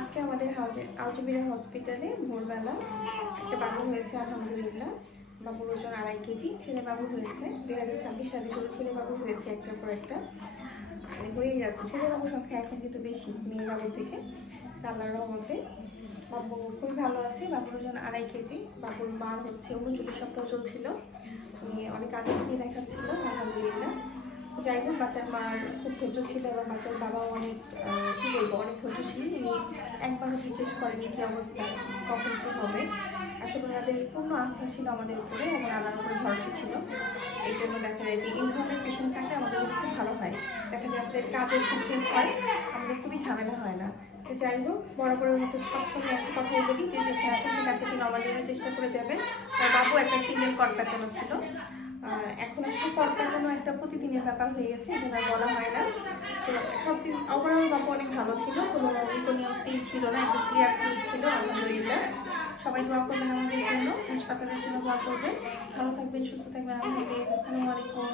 আজকে আমাদের আলজুবিরা হসপিটালে ভোরবেলা একটা বাবু হয়েছে আলহামদুলিল্লাহ। বাবুর ওজন 2.5 কেজি, ছেলে বাবু হয়েছে। 2026 সালে শুধু ছেলে বাবু হয়েছে একটার পর একটা, মানে হয়েই যাচ্ছে। ছেলে বাবুর সংখ্যা এখন কিন্তু বেশি মেয়ে বাবুর থেকে। আল্লাহর রহমতে বাবু খুবই ভালো আছে। বাবুর ওজন 2.5 কেজি। বাবুর মার হচ্ছে 39 সপ্তাহ চলছিল, উনি অনেক আগে থেকে দেখাচ্ছিল আলহামদুলিল্লাহ। যাই হোক, বাচ্চার মার খুব ধৈর্য ছিল এবং বাচ্চার বাবাও অনেক কী বলবো, অনেক ধৈর্যশীল। উনি একবারও জিজ্ঞেস করেনি কী অবস্থা, কখন কী হবে। আসলে ওনাদের পূর্ণ আস্থা ছিল আমাদের উপরে এবং আল্লাহর উপরে ভরসা ছিল। এই জন্য দেখা যায় যে এই ধরনের পেশেন্ট থাকলে আমাদের জন্য খুব ভালো হয়। দেখা যায় আমাদের কাজের ক্ষেত্রে হয়, আমাদের খুবই ঝামেলা হয় না। তো যাই হোক, বরাবরের মতো সবসময় একটা কথাই বলি যে যেখানে আছে সেখান থেকে নর্মাল জন্য চেষ্টা করে যাবেন। আর বাবু একটা সিনিয়র কট প্যাচানো ছিল, এখন আসলে কট প্যাচানো একটা প্রতিদিনের ব্যাপার হয়ে গেছে, এখন আর বলা হয় না। তো সব দিন ওভারঅল বাবু অনেক ভালো ছিল, কোনো ইকোনিয়াম স্টেজ ছিল না, একদম ক্লিয়ার ফ্লুইড ছিল আলহামদুলিল্লাহ। সবাই দোয়া করবেন আমাদের জন্য, হাসপাতালের জন্য দোয়া করবেন। ভালো থাকবেন, সুস্থ থাকবেন। আলহামদুলিল্লাহ। আসসালামু আলাইকুম।